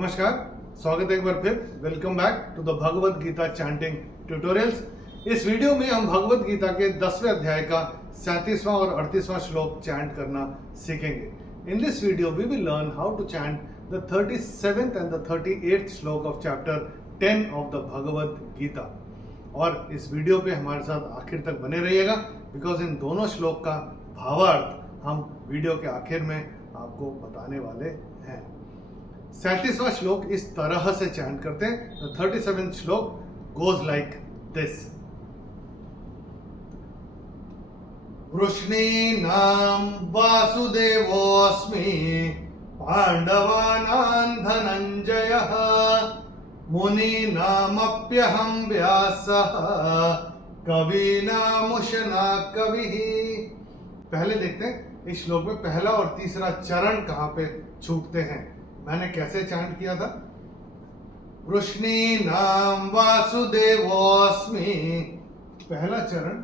नमस्कार, स्वागत है एक बार फिर। Welcome back to the Bhagavad Gita chanting tutorials. इस वीडियो में हम भगवत गीता के 10वें अध्याय का 37वां और 38वां श्लोक चैंट करना सीखेंगे। In this video we will learn how to chant the 37th and the 38th shloka of chapter 10 of the Bhagavad Gita. और इस वीडियो पे हमारे साथ आखिर तक बने रहिएगा, बिकॉज इन दोनों श्लोक का भावार्थ हम वीडियो के आखिर में आपको बताने वाले हैं। 37वां श्लोक इस तरह से चैंट करते हैं। The 37th श्लोक goes like this. वृष्णीनां वासुदेवोऽस्मि पाण्डवानां धनञ्जयः मुनीनामप्यहं व्यासः कवीनामुशना कविः। पहले देखते हैं इस श्लोक में पहला और तीसरा चरण कहाँ पे छूटते हैं। मैंने कैसे चैंट किया था? वृष्णीनां वासुदेवोऽस्मि, पहला चरण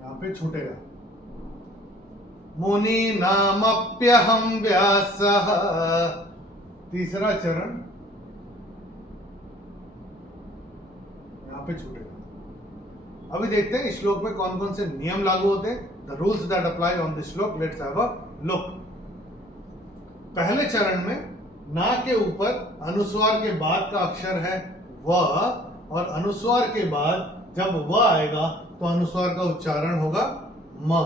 यहां पे छूटेगा। मुनीनामप्यहं व्यासः, तीसरा चरण यहां पे छूटेगा। अभी देखते हैं इस श्लोक में कौन कौन से नियम लागू होते हैं। The rules that apply on this श्लोक, लेट्स हैव अ लुक। पहले चरण में ना के ऊपर अनुस्वार के बाद का अक्षर है व, और अनुस्वार के बाद जब व आएगा तो अनुस्वार का उच्चारण होगा म।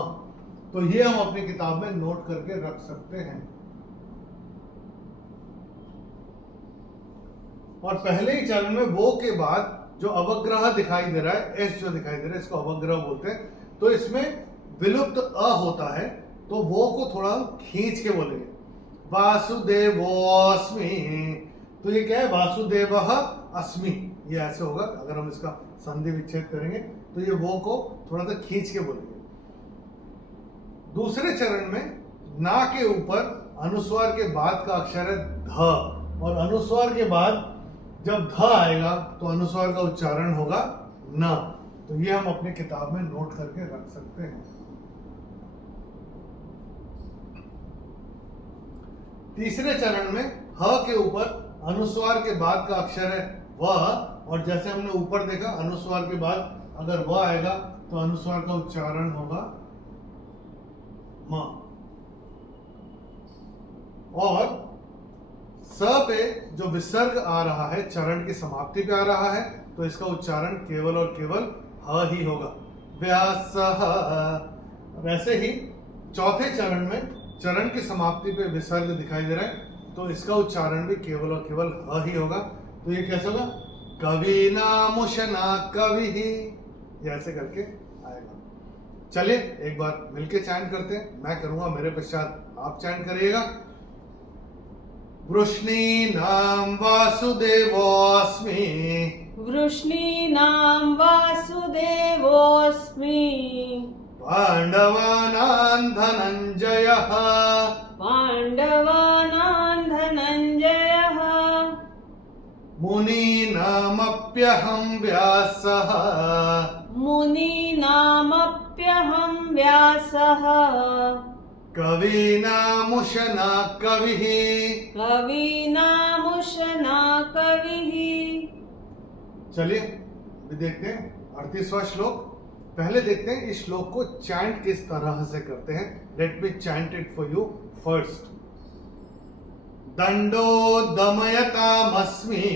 तो ये हम अपनी किताब में नोट करके रख सकते हैं। और पहले ही चरण में वो के बाद जो अवग्रह दिखाई दे रहा है, एस जो दिखाई दे रहा है, इसको अवग्रह बोलते हैं। तो इसमें विलुप्त अ होता है, तो वो को थोड़ा खींच के बोलेंगे। वासुदेवोऽस्मि, तो ये क्या है? वासुदेवः अस्मि, ये ऐसे होगा। अगर हम इसका संधि विच्छेद करेंगे तो ये वो को थोड़ा सा खींच के बोलेंगे। दूसरे चरण में ना के ऊपर अनुस्वार के बाद का अक्षर है ध, और अनुस्वार के बाद जब ध आएगा तो अनुस्वार का उच्चारण होगा न। तो ये हम अपनी किताब में नोट करके रख सकते हैं। तीसरे चरण में ह के ऊपर अनुस्वार के बाद का अक्षर है व, और जैसे हमने ऊपर देखा अनुस्वार के बाद अगर व आएगा तो अनुस्वार का उच्चारण होगा म। और स पे जो विसर्ग आ रहा है चरण की समाप्ति पे आ रहा है, तो इसका उच्चारण केवल और केवल ह ही होगा, व्यासः। वैसे ही चौथे चरण में चरण की समाप्ति पे विसर्ग दिखाई दे रहा है, तो इसका उच्चारण भी केवल और केवल ह ही होगा। तो ये कैसे होगा? कवीनामुशना कविः, ये ऐसे करके आएगा। चलिए एक बार मिलके चैंट करते हैं। मैं करूंगा, मेरे पश्चात आप चैंट करिएगा। वृष्णीनां वासुदेवोऽस्मि, वृष्णीनां वासुदेवोऽस्मि पाण्डवानां धनञ्जयः, पाण्डवानां धनञ्जयः मुनीनामप्यहं व्यासः, मुनीनामप्यहं व्यासः कवीनामुशना कविः, कवीनामुशना कविः। चलिए अभी देखते हैं 38वां श्लोक। पहले देखते हैं इस श्लोक को चैंट किस तरह से करते हैं। Let me chant it for you first. दंडो दमयतामस्मि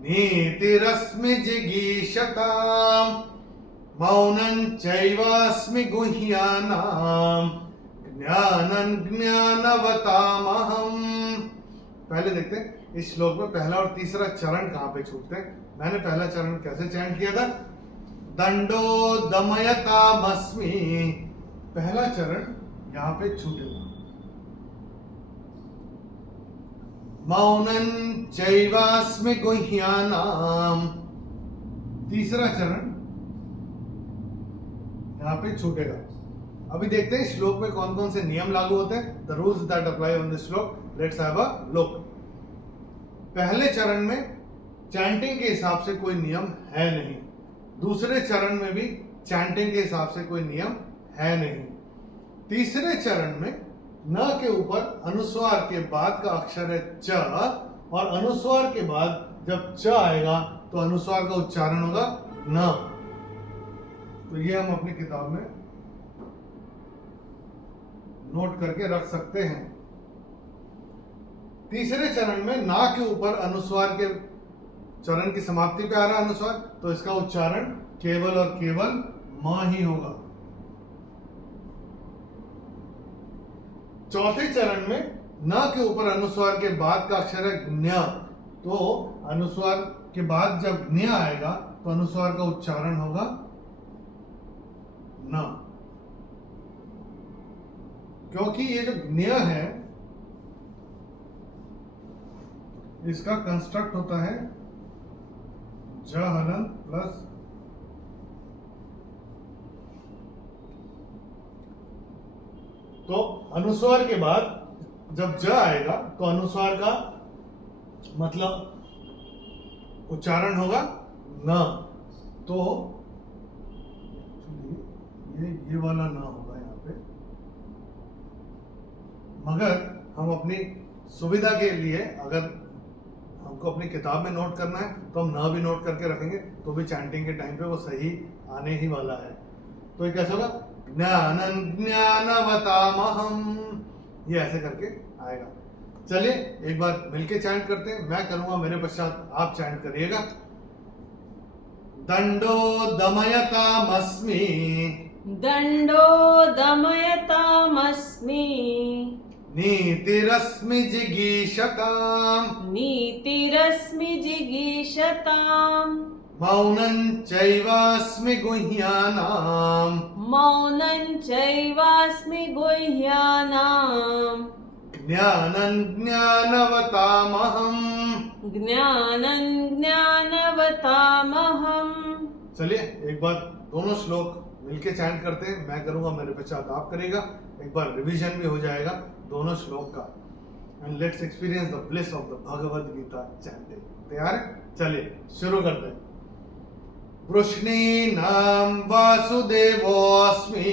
नीतिरस्मि जिगीषताम् मौनं चैवास्मि गुह्यानां ज्ञानं ज्ञानवतामहम्। पहले देखते हैं इस श्लोक में पहला और तीसरा चरण कहाँ पे छूटते हैं। मैंने पहला चरण कैसे चैंट किया था? दंडो दमयतामस्मि, पहला चरण यहां पे छूटेगा। मौनं चैवास्मि गुह्यानां, तीसरा चरण यहां पे छूटेगा। अभी देखते हैं श्लोक में कौन कौन से नियम लागू होते हैं। The rules that apply on this श्लोक, लेट्स हैव अ लुक। पहले चरण में चैंटिंग के हिसाब से कोई नियम है नहीं। दूसरे चरण में भी चैंटिंग के हिसाब से कोई नियम है नहीं। तीसरे चरण में न के ऊपर अनुस्वार के बाद का अक्षर है च, और अनुस्वार के बाद जब च आएगा तो अनुस्वार का उच्चारण होगा न। तो ये हम अपनी किताब में नोट करके रख सकते हैं। तीसरे चरण में ना के ऊपर अनुस्वार के चरण की समाप्ति पे आ रहा अनुस्वार, तो इसका उच्चारण केवल और केवल म ही होगा। चौथे चरण में न के ऊपर अनुस्वार के बाद का अक्षर है ज्ञ, तो अनुस्वार के बाद जब ज्ञ आएगा तो अनुस्वार का उच्चारण होगा न, क्योंकि ये जो ज्ञ है इसका कंस्ट्रक्ट होता है ज हलंत प्लस तो अनुस्वार के बाद जब ज आएगा तो अनुस्वार का मतलब उच्चारण होगा न, तो ये वाला न होगा यहाँ पे, मगर हम अपनी सुविधा के लिए अगर हमको अपनी किताब में नोट करना है तो हम न भी नोट करके रखेंगे, तो भी चैंटिंग के टाइम पे वो सही आने ही वाला है। तो ये कैसे होगा, ज्ञानं ज्ञानवतामहं, ये ऐसे करके आएगा। चलिए एक बार मिलके चैंट करते हैं, मैं करूंगा, मेरे पश्चात आप चैंट करिएगा। दंडो दमयतामस्मि, दंडो दमयतामस्मि, नीतिरस्मि जिगीषताम्, नीतिरस्मि जिगीषताम्, मौनं चैवास्मि गुह्यानाम्, मौनं चैवास्मि गुह्यानाम्, ज्ञानं ज्ञानवतामहम्, ज्ञानं ज्ञानवतामहम्। चलिए एक बार दोनों श्लोक मिलके चैंट करते हैं, मैं करूंगा, मेरे पश्चात आप करेगा, एक बार रिवीजन भी हो जाएगा दोनों श्लोक का। And let's experience the bliss of the Bhagavad Gita chanting. तैयार है? चलिए शुरू करते हैं। वृष्णीनां वासुदेवोऽस्मि,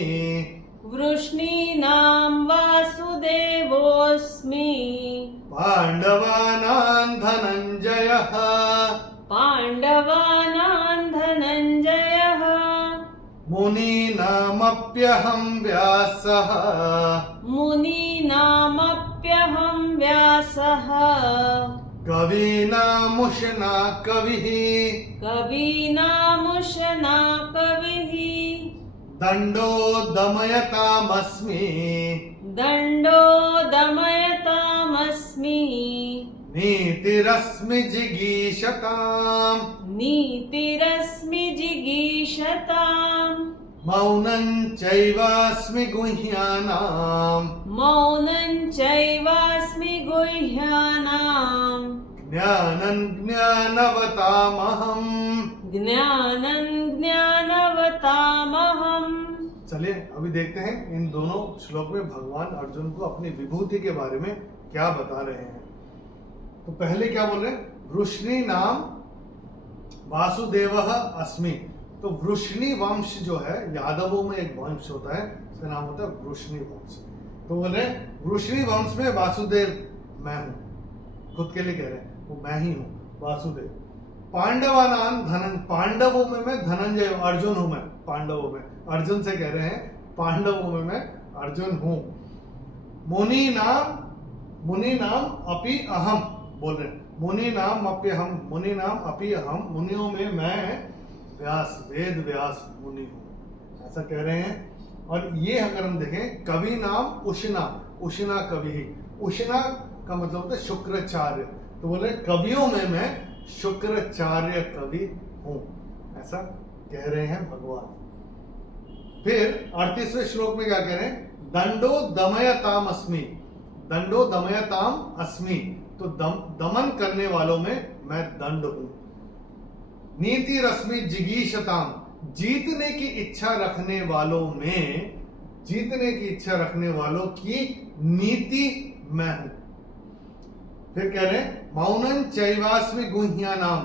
वृष्णीनां वासुदेवोऽस्मि, पाण्डवानां धनञ्जयः, पाण्डवानां धनञ्जयः, मुनीनामप्यहं व्यासः, मुनीनामप्यहं व्यासः, कवीनामुशना कविः, कवीनामुशना कविः, दण्डो दमयतामस्मि, दण्डो दमयतामस्मि, नीतिरस्मि जिगीषताम्, नीतिरस्मि जिगीषताम्, मौनं चैवास्मि गुह्यानाम्, मौनं चैवास्मि गुह्यानाम्, ज्ञानं ज्ञानवतामहम्। ज्ञानं ज्ञानवतामहम्। चलिए अभी देखते हैं इन दोनों श्लोक में भगवान अर्जुन को अपनी विभूति के बारे में क्या बता रहे हैं। तो पहले क्या बोल रहे हैं, वृष्णि नाम वासुदेवः अस्मि। तो वृष्णि वंश जो है, यादवों में एक वंश होता है, उसका नाम होता है वृष्णि वंश। तो बोल रहे हैं वृष्णि वंश में वासुदेव मैं हूं, खुद के लिए कह रहे हैं, वो मैं ही हूं वासुदेव। पांडवानां धनंजय, पांडवों में मैं धनंजय, अर्जुन हूं मैं पांडवों में, अर्जुन से कह रहे हैं पांडवों में मैं अर्जुन हूं। मुनि नाम अपि अहम बोल रहे हैं, मुनि नाम अप्यहम, मुनि नाम अपि अहम, मुनियों में मैं व्यास, वेद व्यास मुनि हूं, ऐसा कह रहे हैं। और ये अगर हम देखें, कवि नाम उष्णा, उष्णा कवि, उष्णा का मतलब होता है शुक्राचार्य, तो बोले कवियों में मैं शुक्राचार्य कवि हूं, ऐसा कह रहे हैं भगवान। फिर 38वें श्लोक में क्या कह रहे हैं, दंडो दमयताम अस्मि, दंडो दमयताम अस्मि, तो दमन करने वालों में मैं दंड हूं। नीति रश्मि जिगीषताम, जीतने की इच्छा रखने वालों में, जीतने की इच्छा रखने वालों की नीति मैं हूं। फिर कह रहे हैं मौनं चैवास्मि गुह्यानाम,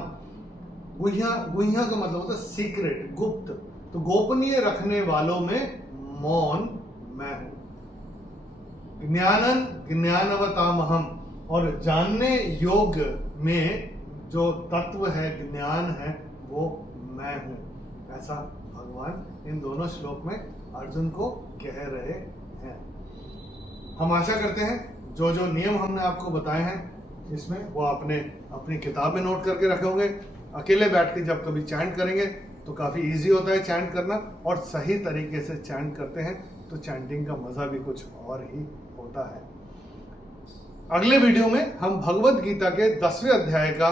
गुह्या का मतलब होता है सीक्रेट, गुप्त, तो गोपनीय रखने वालों में मौन मैं हूं। ज्ञानन ज्ञानवतामहम, और जानने योग्य में जो तत्व है, ज्ञान है, वो मैं हूं। ऐसा भगवान इन दोनों श्लोक में अर्जुन को कह रहे हैं। हम आशा करते हैं जो जो नियम हमने आपको बताए हैं इसमें वो आपने अपनी किताब में नोट करके रखे होंगे। अकेले बैठ के जब कभी चैंट करेंगे तो काफ़ी इजी होता है चैंट करना, और सही तरीके से चैंट करते हैं तो चैंटिंग का मज़ा भी कुछ और ही होता है। अगले वीडियो में हम भगवत गीता के 10वें अध्याय का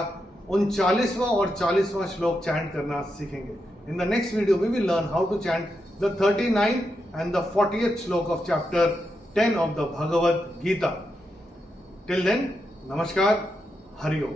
39वां और 40वां श्लोक चैंट करना सीखेंगे। In the next video we will learn how to chant the 39 and the 40th श्लोक of chapter 10 of the Bhagavad Gita. Till then, Namaskar, Hari Om.